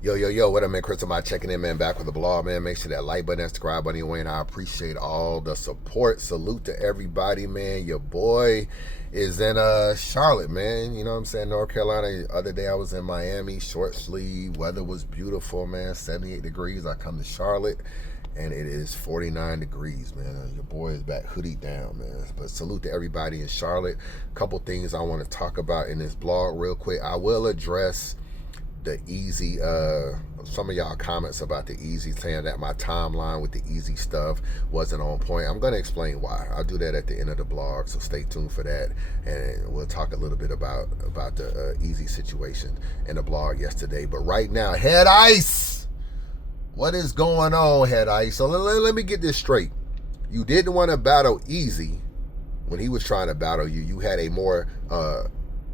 Yo, what up, man? Chris, am I checking in, man? Back with the blog, man. Make sure that like button and subscribe button away, and I appreciate all the support. Salute to everybody, man. Your boy is in Charlotte, man. You know what I'm saying? North Carolina. The other day I was in Miami, short sleeve. Weather was beautiful, man. 78 degrees. I come to Charlotte, and it is 49 degrees, man. Your boy is back hoodie down, man. But salute to everybody in Charlotte. Couple things I want to talk about in this blog real quick. I will address the Eazy, some of y'all comments about the Eazy, saying that my timeline with the Eazy stuff wasn't on point. I'm going to explain why. I'll do that at the end of the blog, so stay tuned for that. And we'll talk a little bit about the Eazy situation in the blog yesterday. But right now, Head Ice, what is going on, Head Ice? So let me get this straight. You didn't want to battle Eazy when he was trying to battle you. You had a more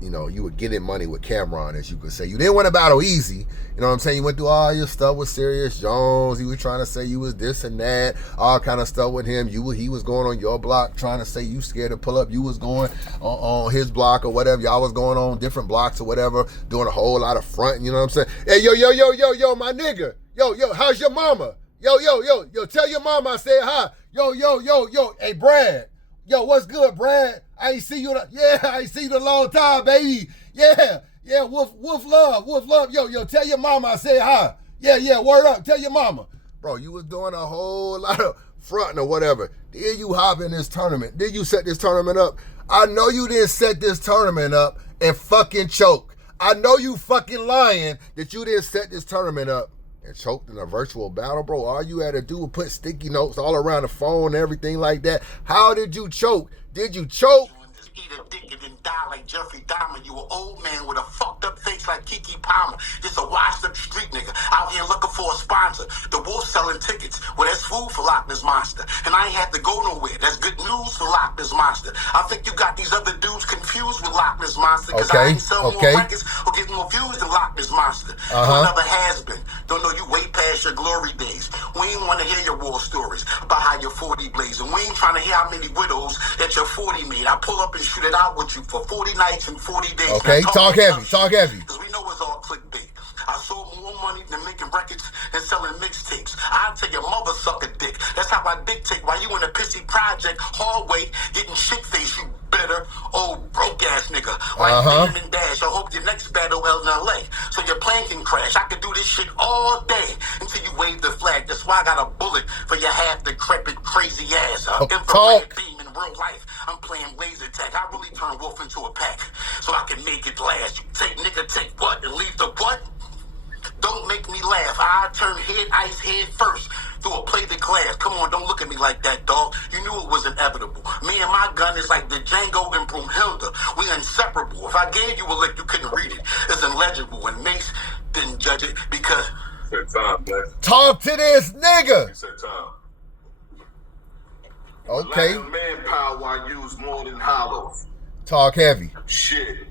you were getting money with Cameron, as you could say. You didn't want to battle Eazy. You know what I'm saying? You went through all your stuff with Sirius Jones. You were trying to say you was this and that, all kind of stuff with him. He was going on your block trying to say you scared to pull up. You was going on his block or whatever. Y'all was going on different blocks or whatever, doing a whole lot of fronting. You know what I'm saying? Hey, yo, my nigga. Yo, how's your mama? Yo, tell your mama I said hi. Yo, hey, Brad. Yo, what's good, Brad? I ain't see you in a long time, baby. Yeah, wolf love. Yo, tell your mama I said hi. Yeah, word up, tell your mama. Bro, you was doing a whole lot of fronting or whatever. Then you hop in this tournament. Then you set this tournament up. I know you didn't set this tournament up and fucking choke. I know you fucking lying that you didn't set this tournament up and choked in a virtual battle, bro. All you had to do was put sticky notes all around the phone and everything like that. How did you choke? Did you choke? Eat a dick and then die like Jeffrey Dahmer. You an old man with a fucked up face like Kiki Palmer. Just a washed up street nigga out here looking for a sponsor. The wolf selling tickets. Well, that's food for Loch Ness Monster. And I ain't had to go nowhere. That's good news for Loch Ness Monster. I think you got these other dudes confused with Loch Ness Monster. Because I ain't sell more records or get more views than Loch Ness Monster. You another has-been. Don't know you way past your glory days. We ain't want to hear your war stories about how you're 40 blazing. We ain't trying to hear how many widows that you're 40 made. I pull up and shoot it out with you for 40 nights and 40 days. Okay, talk heavy. Because we know it's all clickbait. I sold more money than making records and selling mixtapes. I'll tell your mother suck a dick. That's how I dictate while you in a pissy project hallway getting shit-faced, you bitter old broke-ass nigga. Like Damon and Dash, I hope your next battle in LA. So your plane can crash. I could do this shit all day until you wave the flag. That's why I got a bullet for your half-decrepit crazy ass. Infrared beam in real life. I'm playing laser tag. I really turn wolf into a pack so I can make it last. You take what and leave the what? Don't make me laugh. I turn Ice head first through a plated glass. Come on, don't look at me like that, dog. You knew it was inevitable. Me and my gun is like the Django and Broomhilda. We inseparable. If I gave you a lick, you couldn't read it. It's illegible. And Mace didn't judge it because... Said time, man. Talk to this nigga. He said time. Okay. Manpower I use more than hollows. Talk heavy. Shit.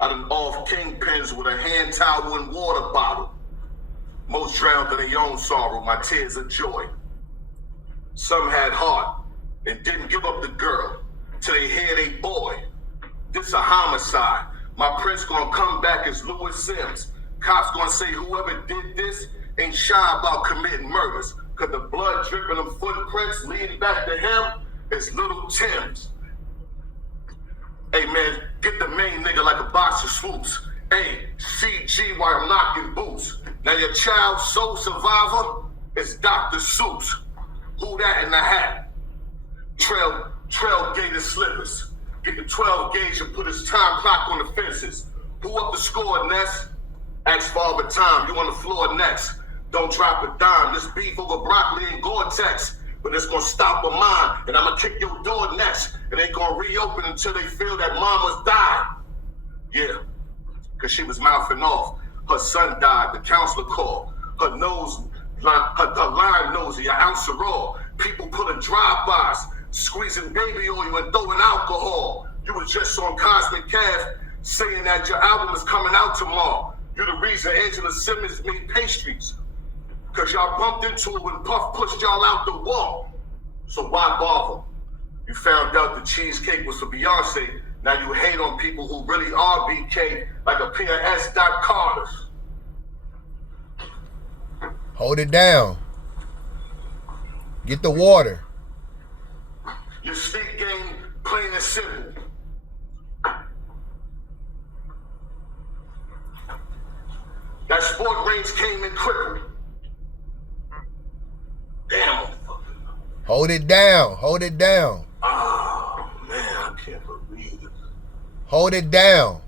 I done off kingpins with a hand towel and water bottle. Most drowned in their own sorrow, my tears of joy. Some had heart and didn't give up the girl till they had a boy. This a homicide. My prince gonna come back as Louis Sims. Cops gonna say whoever did this ain't shy about committing murders. Cause the blood dripping them footprints leading back to him is Little Tim's. Hey man, get the main nigga like a box of swoops. Hey, CG while I'm knocking boots. Now your child soul survivor is Dr. Seuss. Who that in the hat? Trail gator slippers. Get the 12 gauge and put his time clock on the fences. Who up the score, Ness? Ask Father Time, you on the floor next. Don't drop a dime. This beef over broccoli and Gore-Tex. But it's gonna stop a mine, and I'ma kick your door next. It ain't gonna reopen until they feel that mama's died. Yeah, cause she was mouthing off. Her son died, the counselor called. Her line nosy, an ounce of raw. People pulling drive-bys, squeezing baby oil and throwing alcohol. You was just on Cosmic Calf saying that your album is coming out tomorrow. You're the reason Angela Simmons made pastries. Cause y'all bumped into it when Puff pushed y'all out the wall. So why bother? You found out the cheesecake was for Beyonce. Now you hate on people who really are BK like a pair of S. Carters. Hold it down. Get the water. Your street game, plain and simple. That sport range came in crippled. Damn. Hold it down. Hold it down. Oh, man, I can't believe it. Hold it down.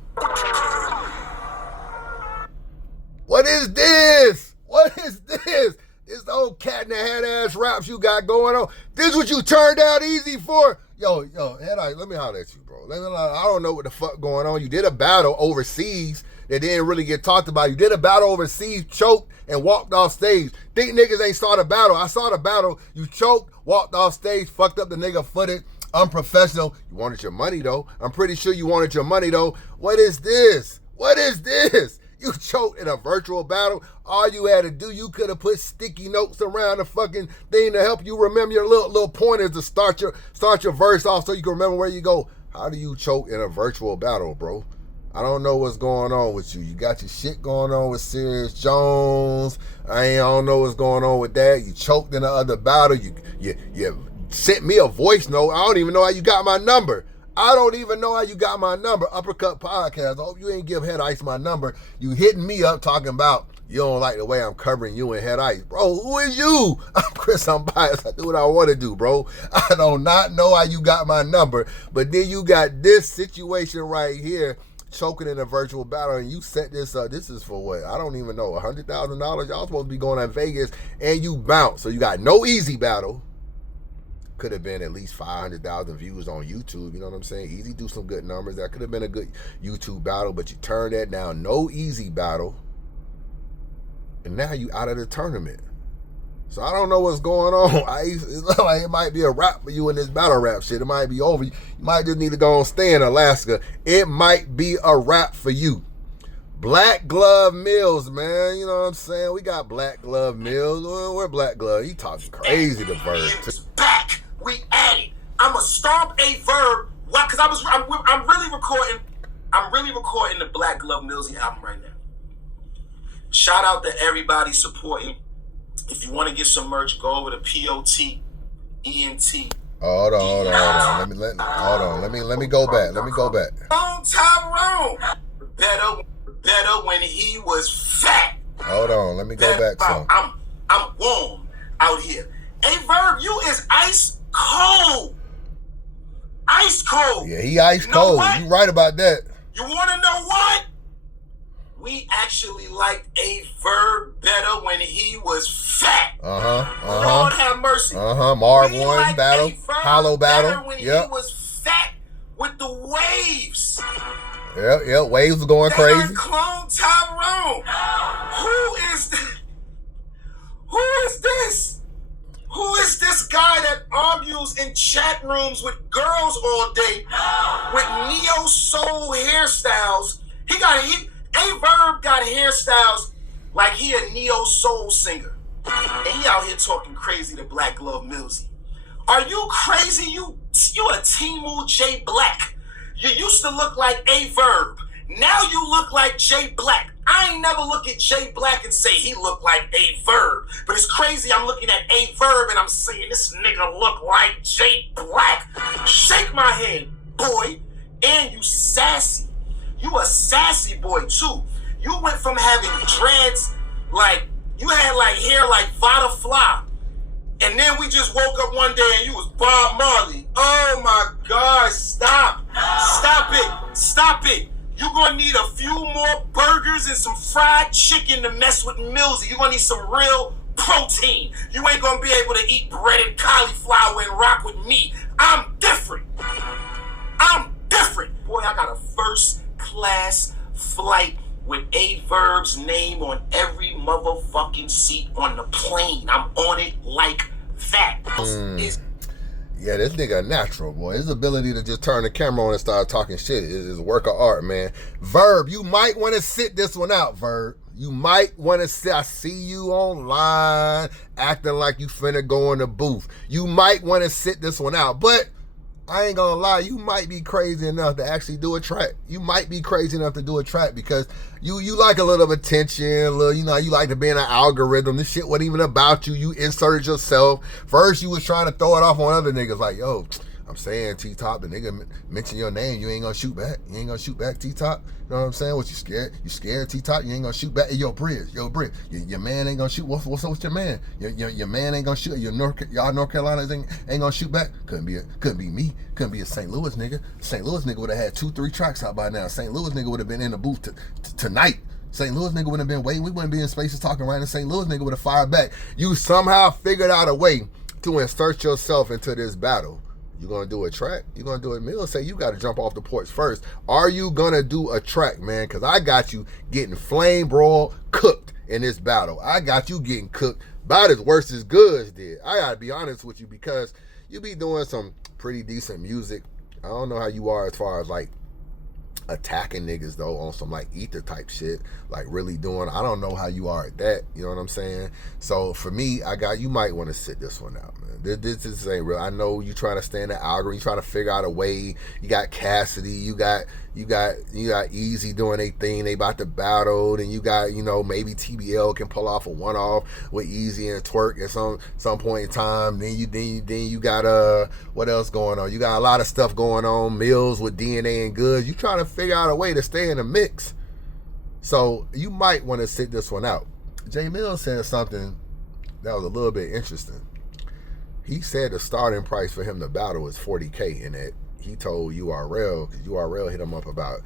What is this? What is this? This old cat in the hat ass raps you got going on. This what you turned out Eazy for? Yo, Head Ice, let me holler at you, bro. I don't know what the fuck going on. You did a battle overseas that didn't really get talked about. You did a battle overseas, choked, and walked off stage. Think niggas ain't saw the battle. I saw the battle. You choked, walked off stage, fucked up the nigga footage. Unprofessional. You wanted your money, though. I'm pretty sure you wanted your money, though. What is this? What is this? You choked in a virtual battle. All you had to do, you could have put sticky notes around the fucking thing to help you remember your little pointers to start your verse off so you can remember where you go. How do you choke in a virtual battle, bro? I don't know what's going on with you. You got your shit going on with Serious Jones. I don't know what's going on with that. You choked in the other battle. You sent me a voice note. I don't even know how you got my number. I don't even know how you got my number. Uppercut Podcast. I hope you ain't give Head Ice my number. You hitting me up talking about you don't like the way I'm covering you and Head Ice. Bro, who is you? I'm Chris, I'm biased. I do what I want to do, bro. I do not know how you got my number. But then you got this situation right here, choking in a virtual battle, and you set this up. This is for what? I don't even know. $100,000? Y'all supposed to be going to Vegas, and you bounce. So you got no Eazy battle. Could have been at least 500,000 views on YouTube. You know what I'm saying? Eazy do some good numbers. That could have been a good YouTube battle, but you turned that down. No Eazy battle. And now you out of the tournament. So I don't know what's going on. It looks like it might be a wrap for you in this battle rap shit. It might be over. You might just need to go and stay in Alaska. It might be a wrap for you. Black Glove Millz, man. You know what I'm saying? We got Black Glove Millz. Where Black Glove? He talking crazy to Verb. Back. We at it. I'ma stomp a Verb. Why? Because I'm really recording. I'm really recording the Black Glove Millz album right now. Shout out to everybody supporting. If you want to get some merch, go over to POTENT. Hold on. Let me go back. On Tyrone. Better when he was fat. Hold on. Let me go back some. I'm warm out here. Hey Verb, you is ice cold. Ice cold. Yeah, he ice cold. You right about that. You want to know what? We actually liked a Verb better when he was fat. Lord have mercy. Marv one battle, hollow battle. When he was fat with the waves. Yep. Waves was going crazy. They clone Tyrone. Who is this? Who is this guy that argues in chat rooms with girls all day with neo soul hairstyles? A Verb got hairstyles like he a neo soul singer. And he out here talking crazy to Black Glove Millz. Are you crazy? You a Timu J Black. You used to look like A Verb. Now you look like J Black. I ain't never look at J Black and say he looked like A Verb. But it's crazy, I'm looking at A Verb and I'm saying this nigga look like J Black. Shake my hand, boy. And you sassy. You a sassy boy too. You went from having dreads like, you had like hair like Vada Fly. And then we just woke up one day and you was Bob Marley. Oh my God, stop. Stop it. You're gonna need a few more burgers and some fried chicken to mess with Millz. You're gonna need some real protein. You ain't gonna be able to eat breaded cauliflower and rock with me. I'm different. Boy, I got a first class flight with A Verb's name on every motherfucking seat on the plane. I'm on it like that. Yeah, this nigga a natural, boy. His ability to just turn the camera on and start talking shit is a work of art, man. Verb, you might want to sit this one out, Verb. You might want to sit. I see you online acting like you finna go in the booth. You might want to sit this one out, but I ain't gonna lie, you might be crazy enough to actually do a track. You might be crazy enough to do a track because you like a little attention, you like to be in an algorithm. This shit wasn't even about you. You inserted yourself. First, you was trying to throw it off on other niggas like, yo, I'm saying, T-Top, the nigga mention your name, you ain't gonna shoot back. You ain't gonna shoot back, T-Top. You know what I'm saying? What, you scared? You scared, T-Top? You ain't gonna shoot back? Hey, yo, Briz. Your man ain't gonna shoot. What's up with your man? Your man ain't gonna shoot. Y'all North Carolina ain't gonna shoot back? Couldn't be me. Couldn't be a St. Louis nigga. St. Louis nigga would have had 2-3 tracks out by now. St. Louis nigga would have been in the booth tonight. St. Louis nigga would have been waiting. We wouldn't be in spaces talking right, and St. Louis nigga would have fired back. You somehow figured out a way to insert yourself into this battle. You gonna do a track? You gonna do it? Millz say you gotta jump off the porch first. Are you gonna do a track, man? Cause I got you getting flame broiled, cooked in this battle. I got you getting cooked about as worse as Goods did. I gotta be honest with you because you be doing some pretty decent music. I don't know how you are as far as like attacking niggas though on some like ether type shit, like really doing. I don't know how you are at that. You know what I'm saying? So for me, you might want to sit this one out, man. This ain't real. I know you trying to stay in the algorithm. You trying to figure out a way. You got Cassidy. You got Eazy doing their thing. They about to battle. And you got, maybe TBL can pull off a one-off with Eazy and Twerk at some point in time. Then you got what else going on? You got a lot of stuff going on. Millz with DNA and Goods. You trying to figure out a way to stay in the mix. So you might want to sit this one out. Jay Millz said something that was a little bit interesting. He said the starting price for him to battle is $40K, and that he told URL, because URL hit him up about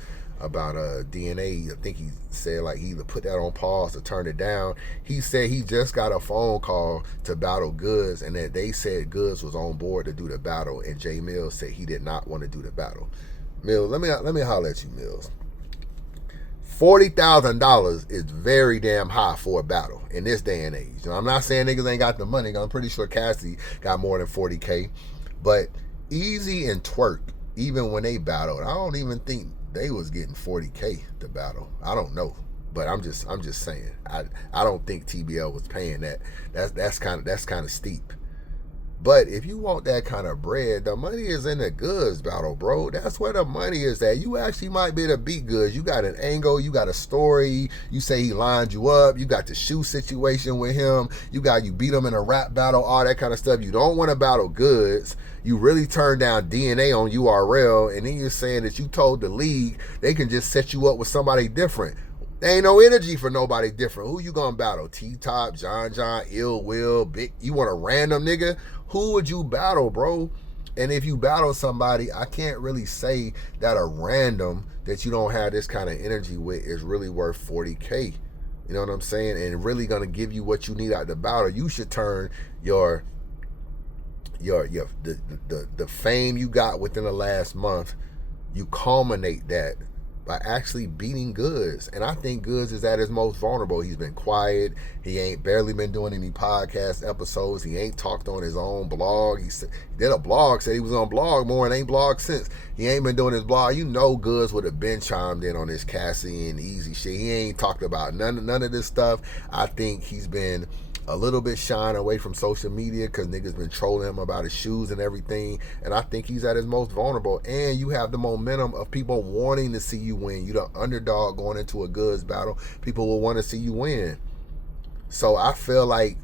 DNA. I think he said like he either put that on pause or turned it down. He said he just got a phone call to battle Goods, and that they said Goods was on board to do the battle, and Jay Millz said he did not want to do the battle. Millz, let me holler at you, Millz. $40,000 is very damn high for a battle in this day and age. I'm not saying niggas ain't got the money. I'm pretty sure Cassie got more than 40K. But Eazy and Twerk, even when they battled, I don't even think they was getting 40K to battle. I don't know. But I'm just saying. I don't think TBL was paying that. That's kind of steep. But if you want that kind of bread, the money is in the Goods battle, bro. That's where the money is at. You actually might be able to beat Goods. You got an angle. You got a story. You say he lined you up. You got the shoe situation with him. You beat him in a rap battle, all that kind of stuff. You don't want to battle Goods. You really turn down DNA on URL, and then you're saying that you told the league they can just set you up with somebody different. There ain't no energy for nobody different. Who you gonna battle? T-Top, John, Ill Will, Big. You want a random nigga? Who would you battle, bro? And if you battle somebody, I can't really say that a random that you don't have this kind of energy with is really worth 40K. You know what I'm saying? And really gonna give you what you need out the battle. You should turn the fame you got within the last month, you culminate that by actually beating Goods. And I think Goods is at his most vulnerable. He's been quiet. He ain't barely been doing any podcast episodes. He ain't talked on his own blog. He did a blog, said he was on blog more and ain't blogged since. He ain't been doing his blog. Goods would have been chimed in on this Cassie and Eazy shit. He ain't talked about none of this stuff. I think he's been a little bit shying away from social media because niggas been trolling him about his shoes and everything. And I think he's at his most vulnerable. And you have the momentum of people wanting to see you win. You the underdog going into a Goods battle. People will want to see you win. So I feel like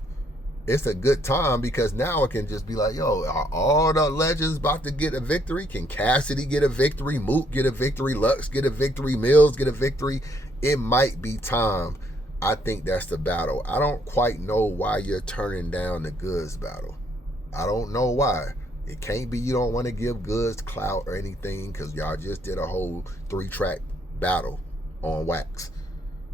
it's a good time because now it can just be like, yo, are all the legends about to get a victory? Can Cassidy get a victory? Mook get a victory? Lux get a victory? Millz get a victory? It might be time. I think that's the battle. I don't quite know why you're turning down the Goods battle. I don't know why. It can't be you don't want to give Goods clout or anything because y'all just did a whole 3-track battle on Wax.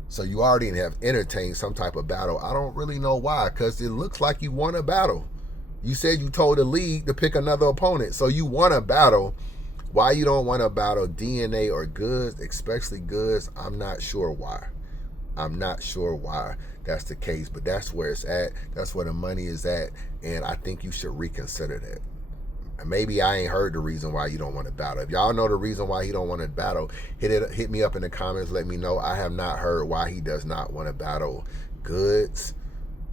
So you already have entertained some type of battle. I don't really know why because it looks like you won a battle. You said you told the league to pick another opponent. So you won a battle. Why you don't want to battle DNA or Goods, especially Goods, I'm not sure why. I'm not sure why that's the case, but that's where it's at. That's where the money is at, and I think you should reconsider that. And maybe I ain't heard the reason why you don't want to battle. If y'all know the reason why he don't want to battle, hit me up in the comments. Let me know. I have not heard why he does not want to battle Goods.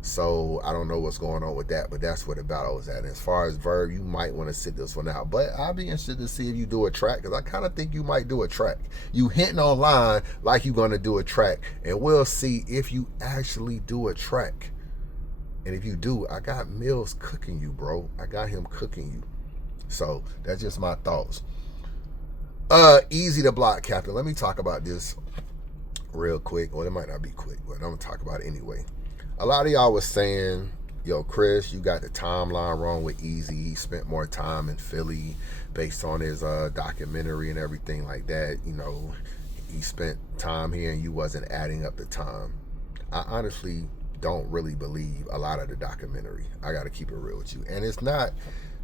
So I don't know what's going on with that, but that's where the battle is at. And as far as Verb, you might want to sit this one out. But I'll be interested to see if you do a track, because I kind of think you might do a track. You hinting online like you're going to do a track, and we'll see if you actually do a track. And if you do, I got Millz cooking you, bro. I got him cooking you. So that's just my thoughts. Eazy the block captain. Let me talk about this real quick. Well, it might not be quick, but I'm going to talk about it anyway. A lot of y'all was saying, yo, Chris, you got the timeline wrong with Eazy. He spent more time in Philly based on his documentary and everything like that. You know, he spent time here and you wasn't adding up the time. I honestly don't really believe a lot of the documentary. I got to keep it real with you. And it's not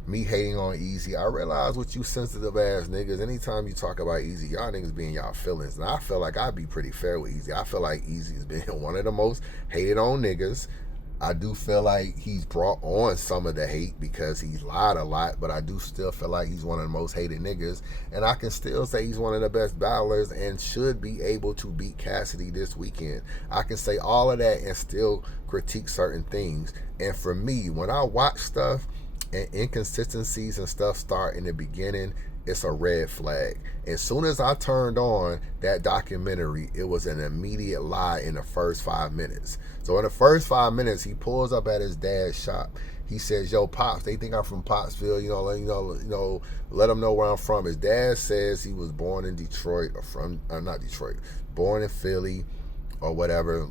me hating on Eazy. I realize what you sensitive ass niggas, anytime you talk about Eazy, y'all niggas be in y'all feelings. And I feel like I'd be pretty fair with Eazy. I feel like Eazy has been one of the most hated on niggas. I do feel like he's brought on some of the hate because he's lied a lot, but I do still feel like he's one of the most hated niggas. And I can still say he's one of the best battlers and should be able to beat Cassidy this weekend. I can say all of that and still critique certain things. And for me, when I watch stuff and inconsistencies and stuff start in the beginning, it's a red flag. As soon as I turned on that documentary, it was an immediate lie in the first 5 minutes. So in the first 5 minutes, he pulls up at his dad's shop. He says, yo, Pops, they think I'm from Pottsville, let them know where I'm from. His dad says he was born in Detroit, or not Detroit, born in Philly or whatever,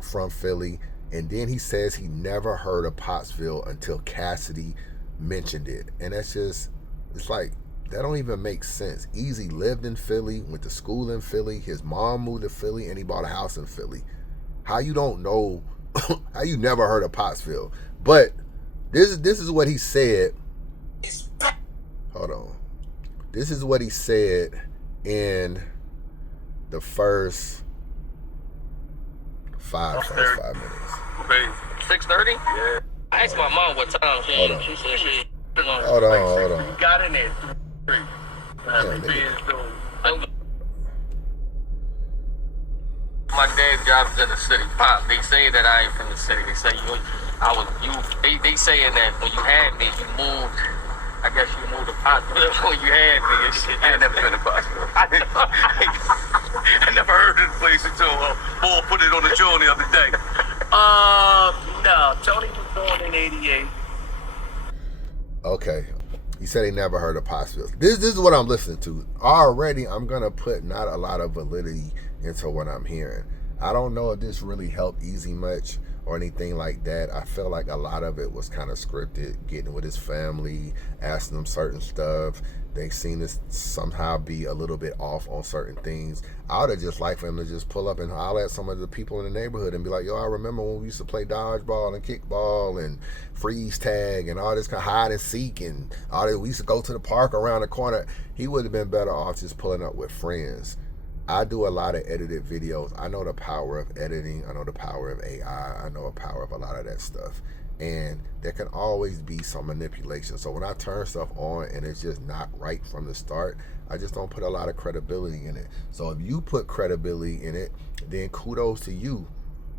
from Philly. And then he says he never heard of Pottsville until Cassidy mentioned it. And that's just, it's like, that don't even make sense. Eazy lived in Philly, went to school in Philly. His mom moved to Philly, and he bought a house in Philly. How you don't know, how you never heard of Pottsville? But this is what he said. Hold on. This is what he said in the first five minutes. 6:30? Yeah. I asked my mom what time she said she. Hold on. You got in there. My dad's job's in the city. Pop, they say that I ain't from the city. They say they saying that when you had me, you moved. I guess you moved to Pottsville when you had me. I ain't never been to Pottsville. I never heard of the place until Paul put it on the joint the other day. No, Tony was born in '88. Okay. He said he never heard of Pottsville. This is what I'm listening to. Already, I'm going to put not a lot of validity into what I'm hearing. I don't know if this really helped Eazy much or anything like that. I feel like a lot of it was kind of scripted, getting with his family, asking them certain stuff. They seem to somehow be a little bit off on certain things. I would have just liked for him to just pull up and holler at some of the people in the neighborhood and be like, yo, I remember when we used to play dodgeball and kickball and freeze tag and all this kind of hide and seek and all that. We used to go to the park around the corner. He would have been better off just pulling up with friends. I do a lot of edited videos. I know the power of editing. I know the power of AI. I know the power of a lot of that stuff. And there can always be some manipulation. So when I turn stuff on and it's just not right from the start, I just don't put a lot of credibility in it. So if you put credibility in it, then kudos to you.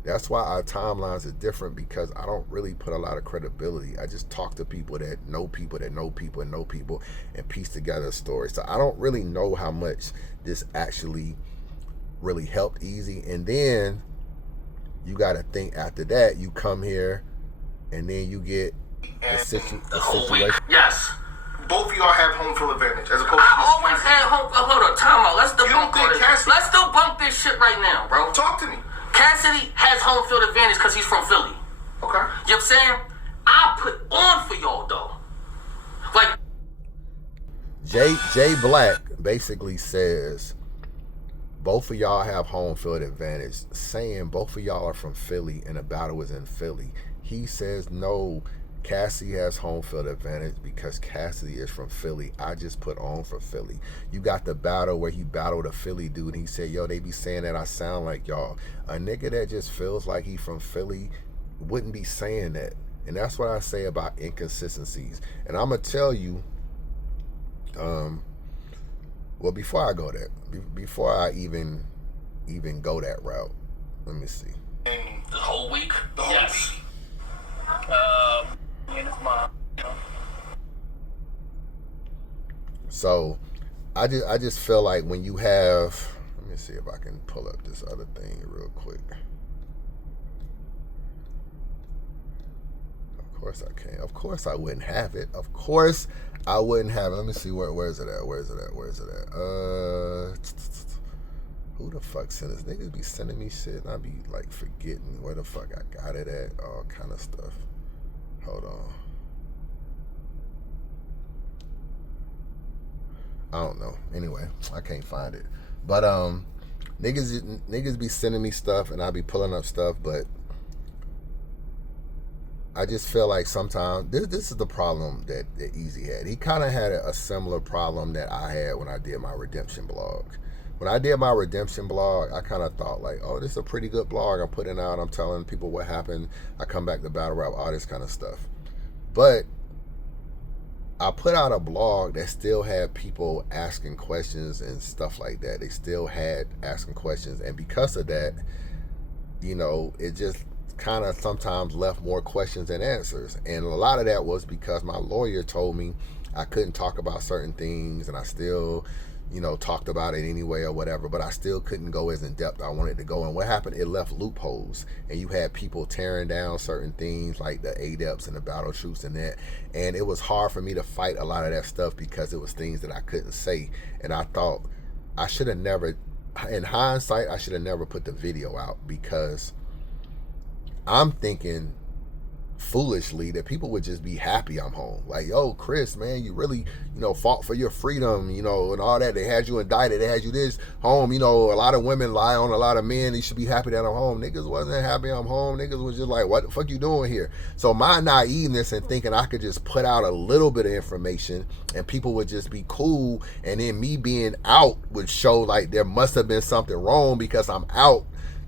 That's why our timelines are different, because I don't really put a lot of credibility. I just talk to people that know people that know people and know people and piece together a story. So I don't really know how much this actually really helped Eazy. And then you got to think after that, you come here and then you get a situation. Yes. Both of y'all have home field advantage as opposed to I always had home. Hold on, time out. Let's still bump this shit right now, bro. Talk to me. Cassidy has home field advantage because he's from Philly. Okay. You know what I'm saying? I put on for y'all though. Like Jay Black basically says both of y'all have home field advantage, saying both of y'all are from Philly and the battle is in Philly. He says no, Cassidy has home field advantage because Cassidy is from Philly. I just put on for Philly. You got the battle where he battled a Philly dude and he said, yo, they be saying that I sound like y'all. A nigga that just feels like he from Philly wouldn't be saying that. And that's what I say about inconsistencies. And I'm going to tell you, well, before I go there, before I even go that route, let me see. the whole week? The whole week? So I just feel like when you have, let me see if I can pull up this other thing real quick. Of course I can. Of course I wouldn't have it. Of course I wouldn't have it. Let me see where is it at? Where is it at? Where is it at? Who the fuck sent this? Niggas be sending me shit and I be like forgetting where the fuck I got it at. All kind of stuff. Hold on. I don't know. Anyway, I can't find it. But niggas be sending me stuff and I be pulling up stuff, but I just feel like sometimes this is the problem that Eazy had. He kind of had a similar problem that I had when I did my redemption blog. When I did my redemption blog, I kind of thought like, oh, this is a pretty good blog I'm putting out. I'm telling people what happened. I come back to battle rap, all this kind of stuff. But I put out a blog that still had people asking questions and stuff like that. They still had asking questions. And because of that, you know, it just kind of sometimes left more questions than answers. And a lot of that was because my lawyer told me I couldn't talk about certain things, and I still, you know, talked about it anyway or whatever, but I still couldn't go as in depth I wanted to go. And what happened, it left loopholes, and you had people tearing down certain things like the ADEPs and the battle troops and that, and it was hard for me to fight a lot of that stuff because it was things that I couldn't say. And I thought I should have never, in hindsight, I should have never put the video out, because I'm thinking foolishly that people would just be happy I'm home. Like, yo, Chris, man, you really, you know, fought for your freedom, you know, and all that. They had you indicted. They had you this home. You know, a lot of women lie on a lot of men. You should be happy that I'm home. Niggas wasn't happy I'm home. Niggas was just like, what the fuck you doing here? So my naiveness and thinking I could just put out a little bit of information and people would just be cool, and then me being out would show like there must have been something wrong because I'm out.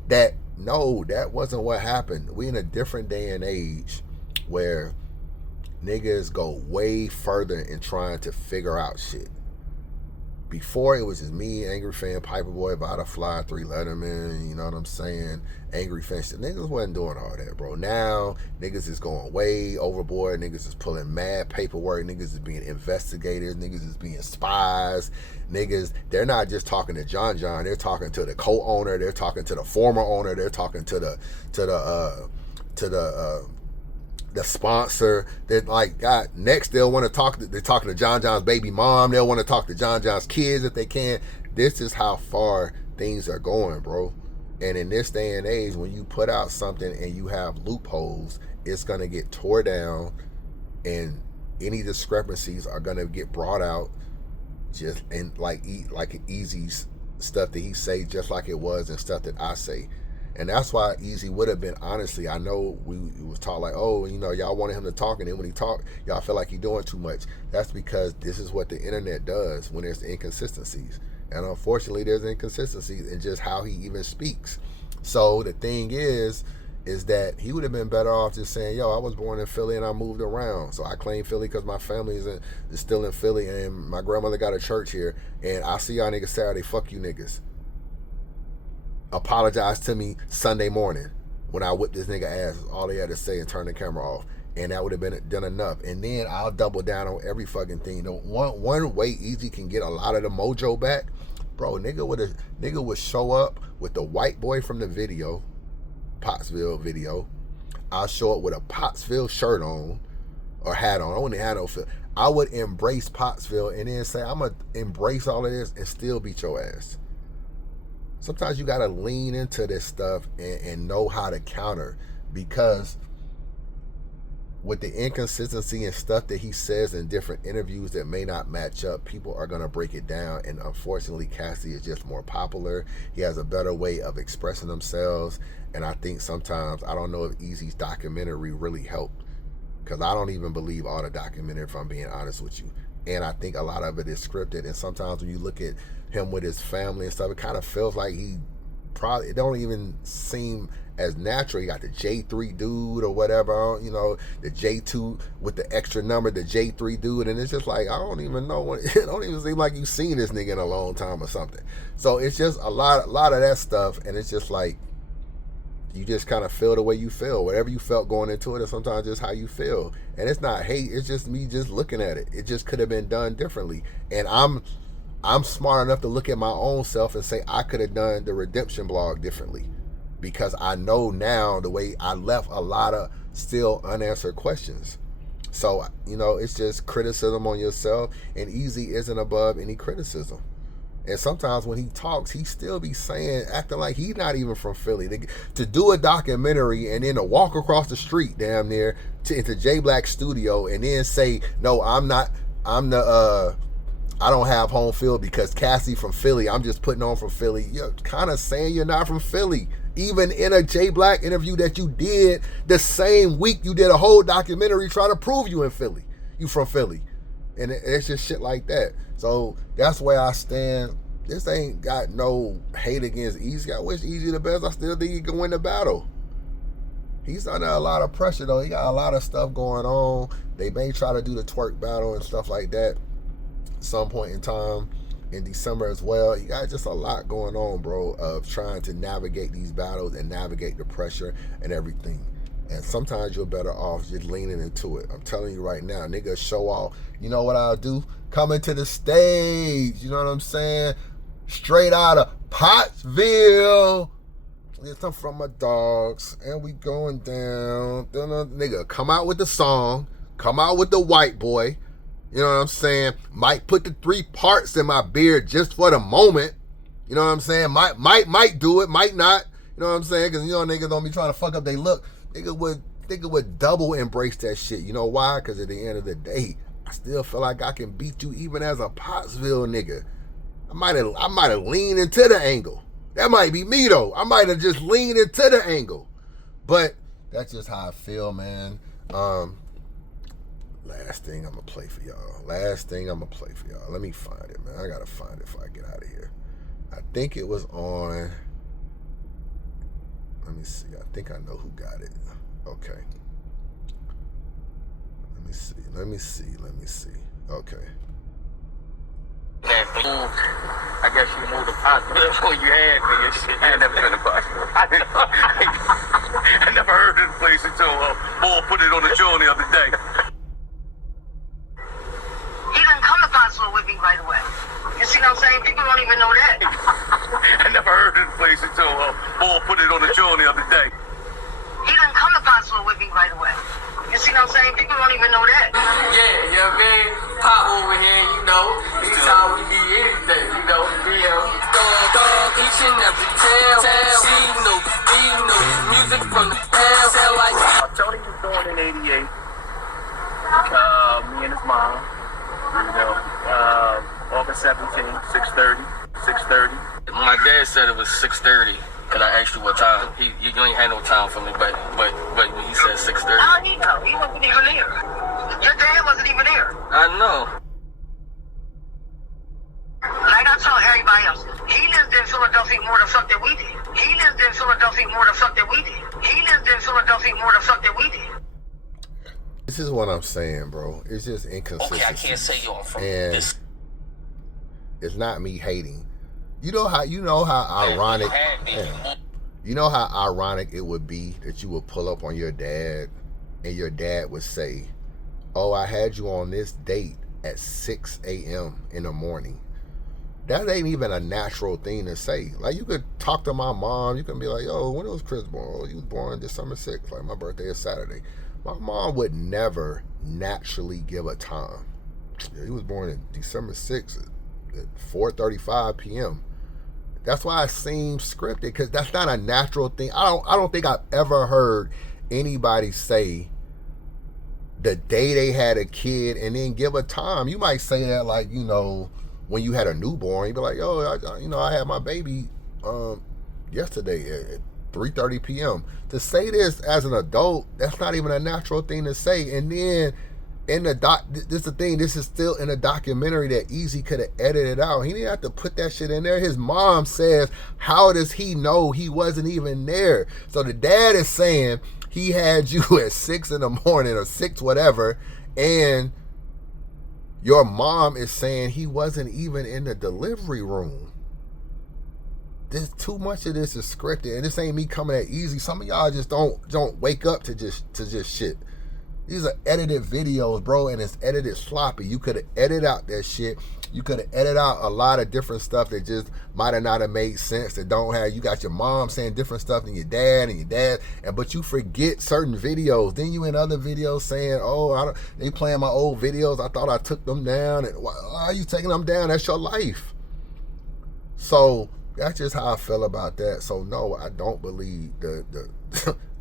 That no, that wasn't what happened. We in a different day and age where niggas go way further in trying to figure out shit. Before, it was just me, Angry Fan, Piper Boy, Butterfly, 3 Letterman, you know what I'm saying? Angry Fan shit. Niggas wasn't doing all that, bro. Now, niggas is going way overboard. Niggas is pulling mad paperwork. Niggas is being investigators. Niggas is being spies. Niggas, they're not just talking to John. They're talking to the co-owner. They're talking to the former owner. They're talking to the sponsor. That like, God, next they'll want to talk. They're talking to John John's baby mom. They'll want to talk to John John's kids if they can. This is how far things are going, bro. And in this day and age, when you put out something and you have loopholes, it's gonna get tore down, and any discrepancies are gonna get brought out. Just and like Eazy's stuff that he say, just like it was, and stuff that I say. And that's why Eazy would have been, honestly, I know we was taught like, oh, you know, y'all wanted him to talk, and then when he talked, y'all feel like he's doing too much. That's because this is what the internet does when there's inconsistencies. And unfortunately, there's inconsistencies in just how he even speaks. So the thing is that he would have been better off just saying, yo, I was born in Philly and I moved around. So I claim Philly because my family is still in Philly, and my grandmother got a church here, and I see y'all niggas Saturday, fuck you niggas. Apologize to me Sunday morning when I whipped this nigga ass, all they had to say, and turn the camera off. And that would have been done enough. And then I'll double down on every fucking thing. The one way Eazy can get a lot of the mojo back, bro, nigga would show up with the white boy from the video, Pottsville video. I'll show up with a Pottsville shirt on or hat on. I wouldn't have no feel. I would embrace Pottsville and then say, I'm going to embrace all of this and still beat your ass. Sometimes you got to lean into this stuff and know how to counter, because with the inconsistency and stuff that he says in different interviews that may not match up, people are going to break it down. And unfortunately, Cassie is just more popular. He has a better way of expressing themselves. And I think sometimes, I don't know if Eazy's documentary really helped, because I don't even believe all the documentary, if I'm being honest with you. And I think a lot of it is scripted. And sometimes when you look at him with his family and stuff, it kind of feels like it don't even seem as natural. You got the J3 dude or whatever, you know, the J2 with the extra number, the J3 dude, and it's just like, I don't even know, it don't even seem like you've seen this nigga in a long time or something. So it's just a lot of that stuff, and it's just like, You just kind of feel the way you feel. Whatever you felt going into it, or sometimes just how you feel. And it's not hate. It's just me just looking at it. It just could have been done differently. And I'm smart enough to look at my own self and say I could have done the redemption blog differently, because I know now the way I left a lot of still unanswered questions. So, you know, it's just criticism on yourself, and Eazy isn't above any criticism. And sometimes when he talks, he still be saying, acting like he's not even from Philly. To do a documentary and then to walk across the street damn near into J Black's studio and then say, no, I don't have home field because Cassie from Philly, I'm just putting on from Philly. You're kind of saying you're not from Philly. Even in a J Black interview that you did the same week, you did a whole documentary trying to prove you in Philly. You from Philly. And it's just shit like that. So that's where I stand. This ain't got no hate against Eazy. I wish Eazy the best. I still think he can win the battle. He's under a lot of pressure though. He got a lot of stuff going on. They may try to do the twerk battle and stuff like that at some point in time in December as well. You got just a lot going on, bro, of trying to navigate these battles and navigate the pressure and everything. And sometimes you're better off just leaning into it. I'm telling you right now, nigga, show off. You know what I'll do? Coming to the stage. You know what I'm saying? Straight out of Pottsville. Get some from my dogs. And we going down. Nigga, come out with the song. Come out with the white boy. You know what I'm saying? Might put the 3 parts in my beard just for the moment. You know what I'm saying? Might do it, might not. You know what I'm saying? Because, you know, niggas don't be trying to fuck up they look. Nigga would double embrace that shit. You know why? Because at the end of the day, I still feel like I can beat you even as a Pottsville nigga. I might have leaned into the angle. That might be me though. I might have just leaned into the angle. But that's just how I feel, man. Last thing I'm gonna play for y'all. Let me find it, man. I gotta find it before I get out of here. I think it was on. Let me see. I think I know who got it. Okay. Let me see. Okay. I guess you moved the pot before you had me and shit. I ain't never been a pot. I never heard of the place until Bull put it on the joint the other day. He didn't come to Pottsville with me right away. You see what I'm saying? People don't even know that. I never heard of the place until Bull put it on the joint the other day. He didn't come to Pottsville with me right away. You see what I'm saying? People don't even know that. Yeah, you know what I mean? Pop over here, you know. Anytime we need anything, you know. Dog, each and every town. See, you know, music from the town. Like Tony was born in '88. Me and his mom. You know, August 17th, 6:30. My dad said it was 6:30. Cause I asked you what time. You ain't had no time for me, but when he said 6:30. How he know? He wasn't even there. Your dad wasn't even there. I know. Like I told everybody else, he lived in Philadelphia more the fuck than we did. This is what I'm saying, bro. It's just inconsistencies. okay, I can't say yo, I'm from and this. It's not me hating. You know how ironic. You know how ironic it would be that you would pull up on your dad and your dad would say, "Oh, I had you on this date at 6 a.m. in the morning." That ain't even a natural thing to say. Like, you could talk to my mom. You can be like, "Yo, when was Chris born?" "Oh, he was born December 6th. Like, my birthday is Saturday." My mom would never naturally give a time. Yeah, he was born in December 6th at 4:35 p.m. That's why it seems scripted, because that's not a natural thing. I don't think I've ever heard anybody say the day they had a kid and then give a time. You might say that, like, you know, when you had a newborn, you'd be like, "Yo, I had my baby yesterday at 3:30 p.m. To say this as an adult, that's not even a natural thing to say. And then in the this is still in a documentary that Eazy could have edited out. He didn't have to put that shit in there. His mom says, how does he know he wasn't even there? So the dad is saying he had you at 6 in the morning or 6 whatever, and your mom is saying he wasn't even in the delivery room. This too much of this is scripted, and this ain't me coming at Eazy. Some of y'all just don't wake up to just shit. These are edited videos, bro, and it's edited sloppy. You could have edited out that shit. You could have edited out a lot of different stuff that just might have not have made sense. That don't have. You got your mom saying different stuff than your dad, but you forget certain videos. Then you in other videos saying, "Oh, they playing my old videos. I thought I took them down." And why are you taking them down? That's your life. So that's just how I feel about that. So no, I don't believe the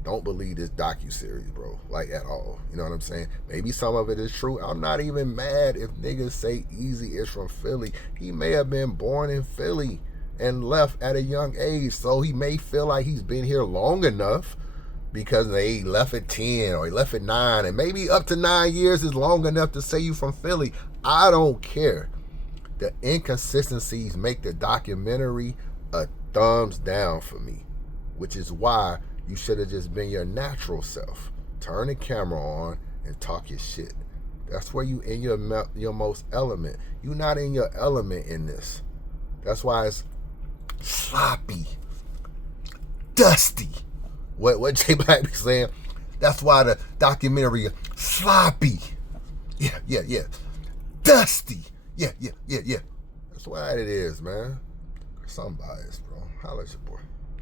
don't believe this docuseries, bro, like at all. You know what I'm saying? Maybe some of it is true. I'm not even mad if niggas say Eazy is from Philly. He may have been born in Philly and left at a young age, so he may feel like he's been here long enough because they left at 10 or he left at 9, and maybe up to 9 years is long enough to say you from Philly. I don't care. The inconsistencies make the documentary a thumbs down for me, which is why you should have just been your natural self. Turn the camera on and talk your shit. That's where you in your most element. You're not in your element in this. That's why it's sloppy, dusty. What J Black be saying? That's why the documentary is sloppy. Yeah. Dusty. Yeah. That's why it is, man. Some bias, bro. Holla at your boy.